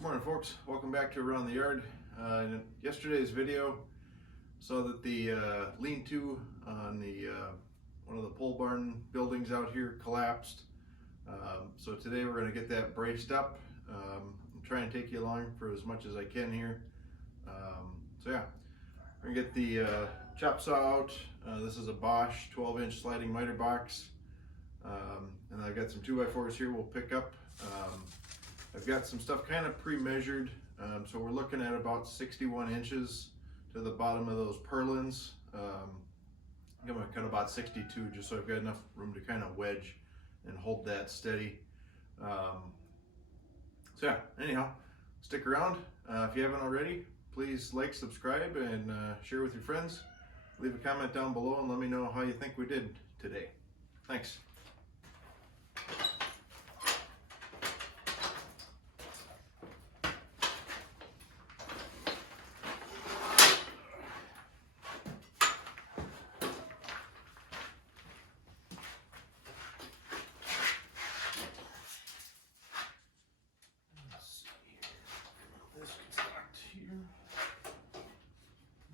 Good morning, folks. Welcome back to Around the Yard. In yesterday's video, saw that the lean-to on the one of the pole barn buildings out here collapsed. So today we're going to get that braced up. I'm trying to take you along for as much as I can here. So yeah, we're going to get the chop saw out. This is a Bosch 12-inch sliding miter box. And I've got some 2x4s here we'll pick up. I've got some stuff kind of pre-measured, so we're looking at about 61 inches to the bottom of those perlins. I'm going to cut about 62 just so I've got enough room to kind of wedge and hold that steady. So yeah, anyhow, stick around. If you haven't already, please like, subscribe, and share with your friends. Leave a comment down below and let me know how you think we did today. Thanks.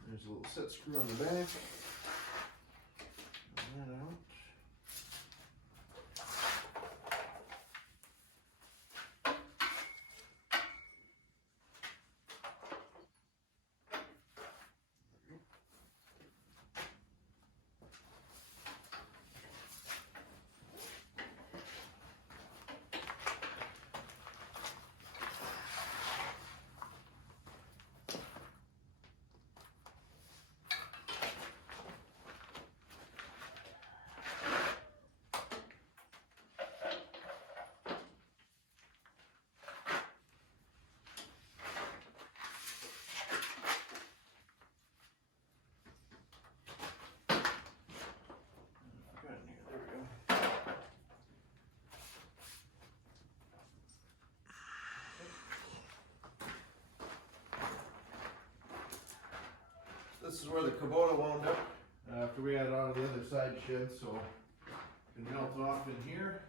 There's a little set screw on the back. Pull that out. This is where the Kubota wound up after we had it out of the other side shed, so it can melt off in here.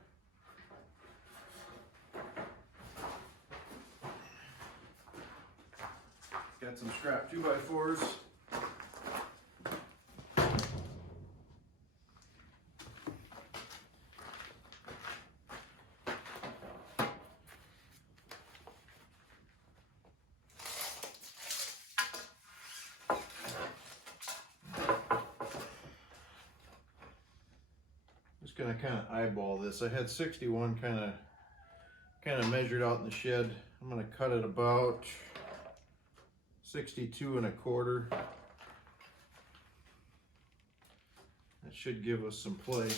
Got some scrap 2x4s. Gonna kind of eyeball this. I had 61 kind of measured out in the shed. I'm gonna cut it about 62 1/4. That should give us some play.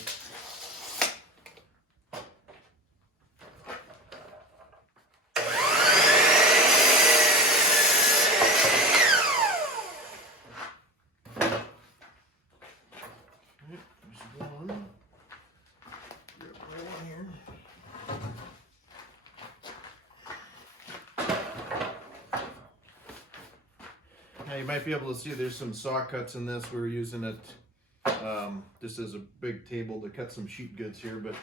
Now you might be able to see there's some saw cuts in this. We were using it just as a big table to cut some sheet goods here, but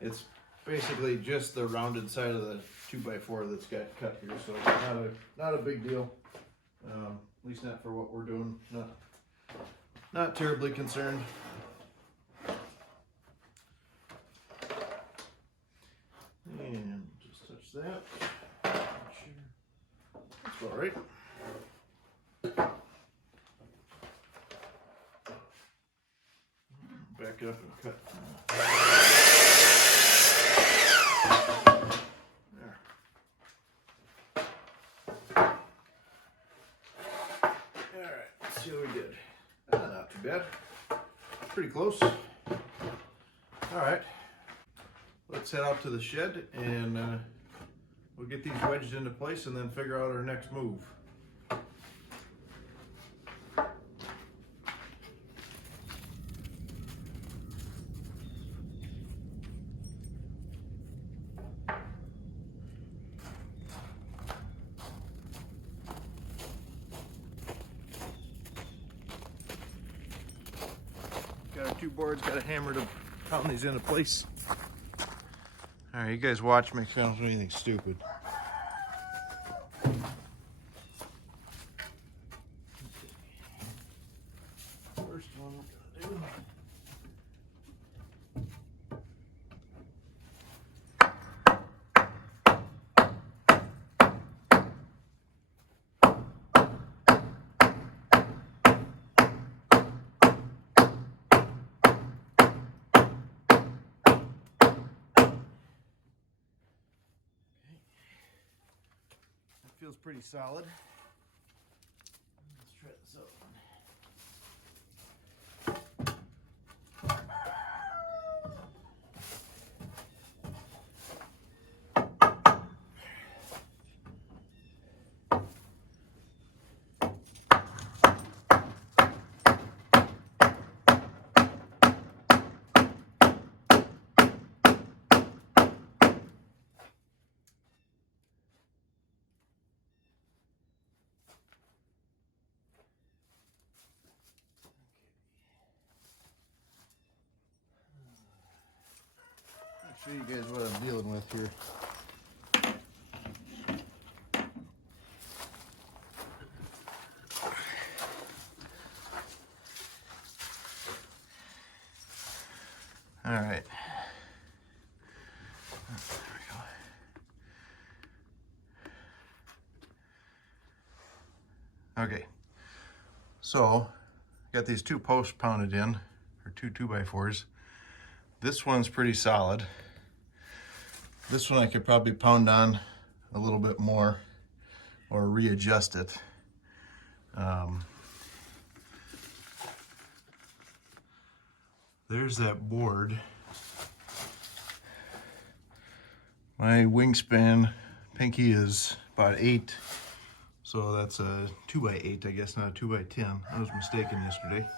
it's basically just the rounded side of the 2x4 that's got cut here, so not a big deal. At least not for what we're doing. Not terribly concerned. And just touch that. That's all right. Back up and cut. There. All right, let's see what we did. Not too bad. Pretty close. All right, let's head out to the shed and we'll get these wedged into place and then figure out our next move. Got our 2 boards, got a hammer to pound these into place. All right, you guys watch me if I don't do anything stupid. First one we're gonna do. Feels pretty solid. Let's try this out. Show you guys what I'm dealing with here. All right. There we go. Okay. So, got these two posts pounded in, or two 2x4s. This one's pretty solid. This one I could probably pound on a little bit more or readjust it. There's that board. My wingspan pinky is about 8, so that's a 2x8, I guess, not a 2x10. I was mistaken yesterday.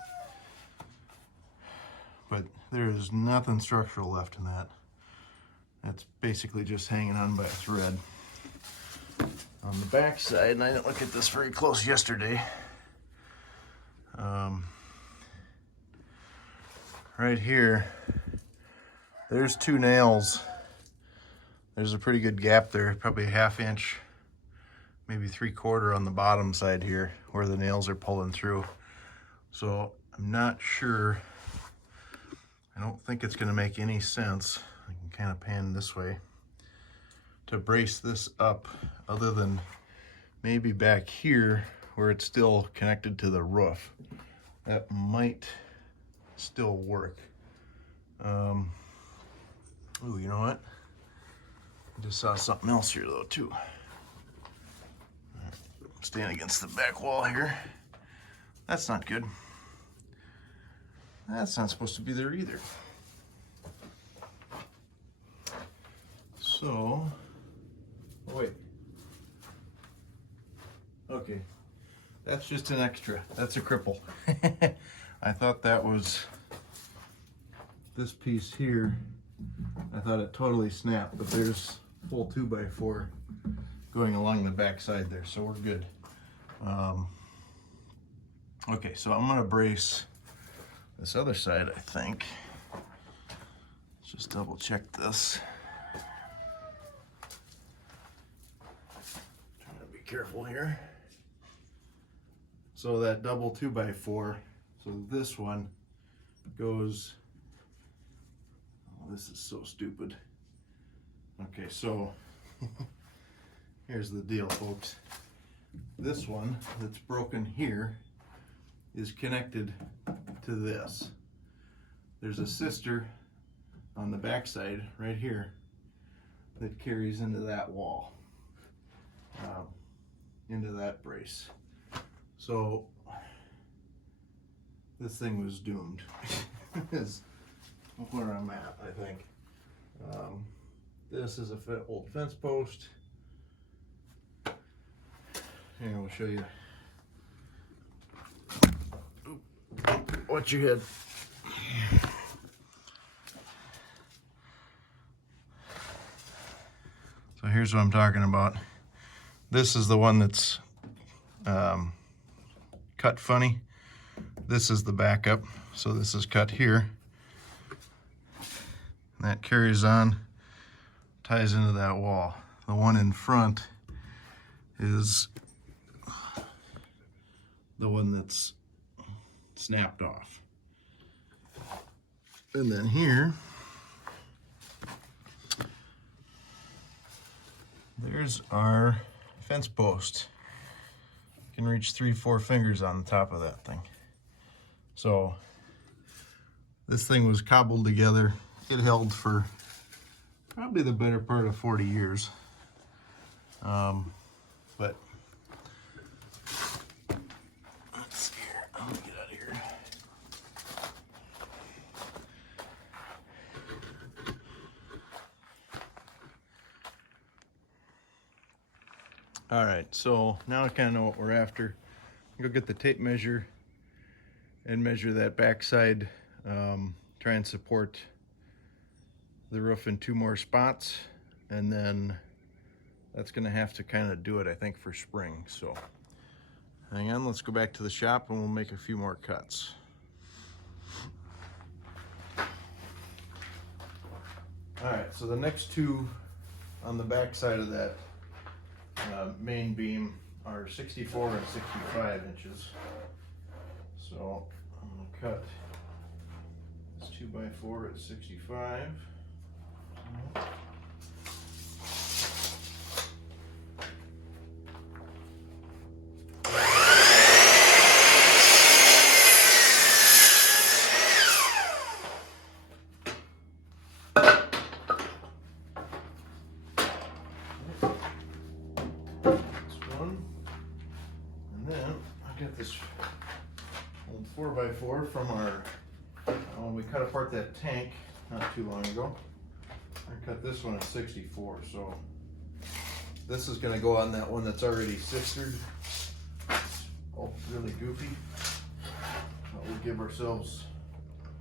But there is nothing structural left in that. That's basically just hanging on by a thread. On the back side, and I didn't look at this very close yesterday, right here, there's 2 nails. There's a pretty good gap there, probably a 1/2 inch, maybe 3/4 on the bottom side here where the nails are pulling through. So I'm not sure. I don't think it's going to make any sense. I can kind of pan this way to brace this up, other than maybe back here where it's still connected to the roof. That might still work. Ooh, you know what? I just saw something else here though too. Stand against the back wall here. That's not good. That's not supposed to be there either. So, oh wait. Okay, that's just an extra. That's a cripple. I thought that was this piece here. I thought it totally snapped, but there's full 2x4 going along the back side there, so we're good. Okay, so I'm gonna brace this other side, I think. Let's just double check this. Trying to be careful here. So that double 2x4, so this one goes, oh, this is so stupid. Okay, so here's the deal, folks. This one that's broken here is connected to this. There's a sister on the back side right here that carries into that wall, into that brace. So this thing was doomed is where I'm at, I think. This is a old fence post. Here, we'll show you. Watch your head. So here's what I'm talking about. This is the one that's cut funny. This is the backup. So this is cut here. That carries on, ties into that wall. The one in front is the one that's snapped off. And then here, there's our fence post. You can reach 3-4 fingers on the top of that thing. So this thing was cobbled together. It held for probably the better part of 40 years. But let's see here. I'll get out of here. All right, so now I kind of know what we're after. Go get the tape measure and measure that backside. Try and support the roof in 2 more spots, and then that's gonna have to kind of do it, I think, for spring. So hang on, let's go back to the shop and we'll make a few more cuts. All right, so the next 2 on the back side of that main beam are 64 and 65 inches. So I'm gonna cut this 2x4 at 65. This old 4x4 from our, when we cut apart that tank not too long ago. I cut this one at 64, so this is going to go on that one that's already sistered. It's all really goofy, but we'll give ourselves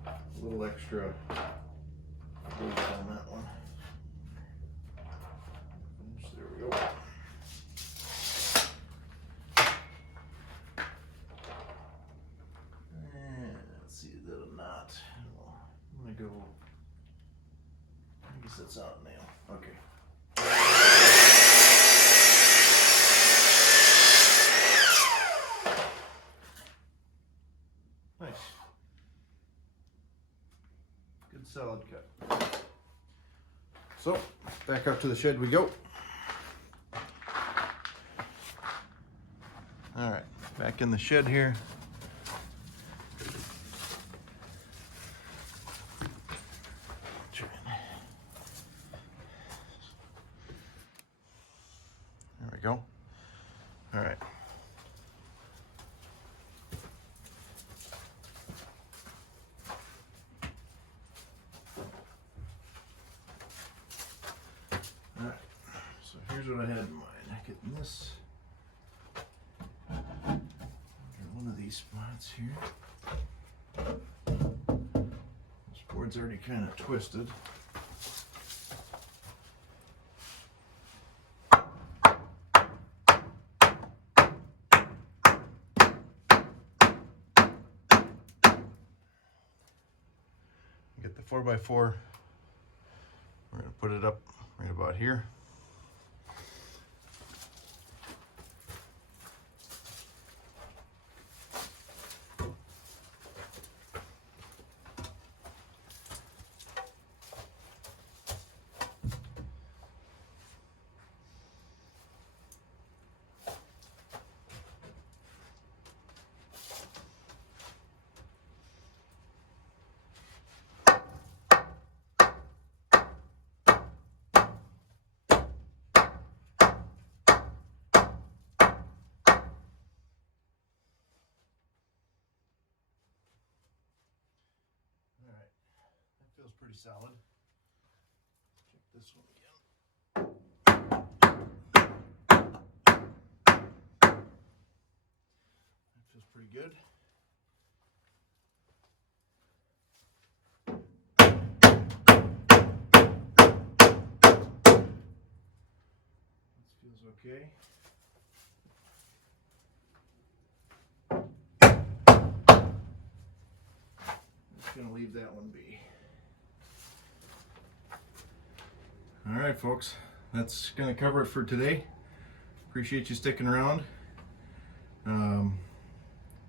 a little extra bolts on that one. There we go. I'm gonna go, I guess that's out now. Okay. Nice. Good solid cut. So, back up to the shed we go. All right, back in the shed here. There we go. All right. All right. So here's what I had in mind. Getting this under one of these spots here. This board's already kind of twisted. Get the 4x4, we're going to put it up right about here. Feels pretty solid. Check this one again. That feels pretty good. This feels okay. I'm just going to leave that one be. All right, folks, that's going to cover it for today. appreciate you sticking around.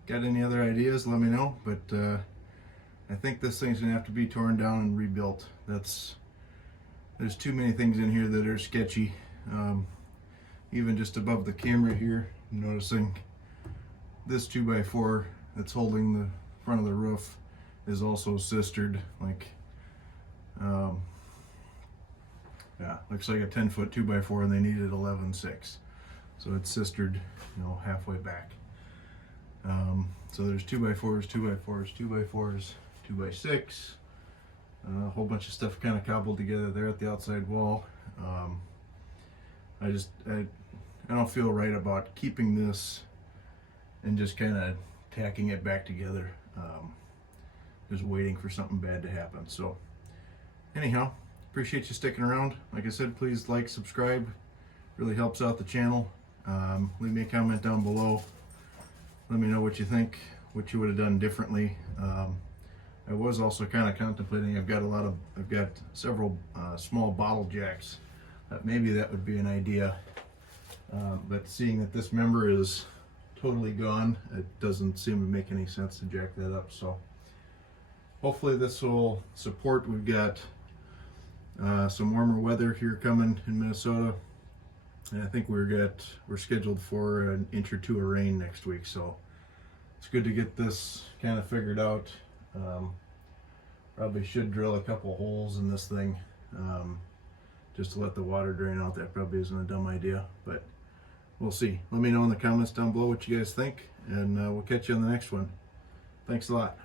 Got any other ideas, let me know, but I think this thing's gonna have to be torn down and rebuilt. There's too many things in here that are sketchy. Even just above the camera here, I'm noticing this 2x4 that's holding the front of the roof is also sistered, like yeah, looks like a 10-foot 2x4 and they needed 11.6, so it's sistered, you know, halfway back. So there's 2x4s, 2x4s, 2x4s, 2x6, a whole bunch of stuff kind of cobbled together there at the outside wall. I don't feel right about keeping this and just kind of tacking it back together, just waiting for something bad to happen. So anyhow, appreciate you sticking around. Like I said, please like, subscribe, really helps out the channel. Leave me a comment down below. Let me know what you think, what you would have done differently. I was also kind of contemplating, I've got several small bottle jacks. Maybe that would be an idea. But seeing that this member is totally gone, it doesn't seem to make any sense to jack that up. So hopefully this will support. We've got some warmer weather here coming in Minnesota, and I think we're scheduled for an inch or two of rain next week, so it's good to get this kind of figured out. Probably should drill a couple holes in this thing, just to let the water drain out. That probably isn't a dumb idea, but we'll see. Let me know in the comments down below what you guys think, and we'll catch you on the next one. Thanks a lot.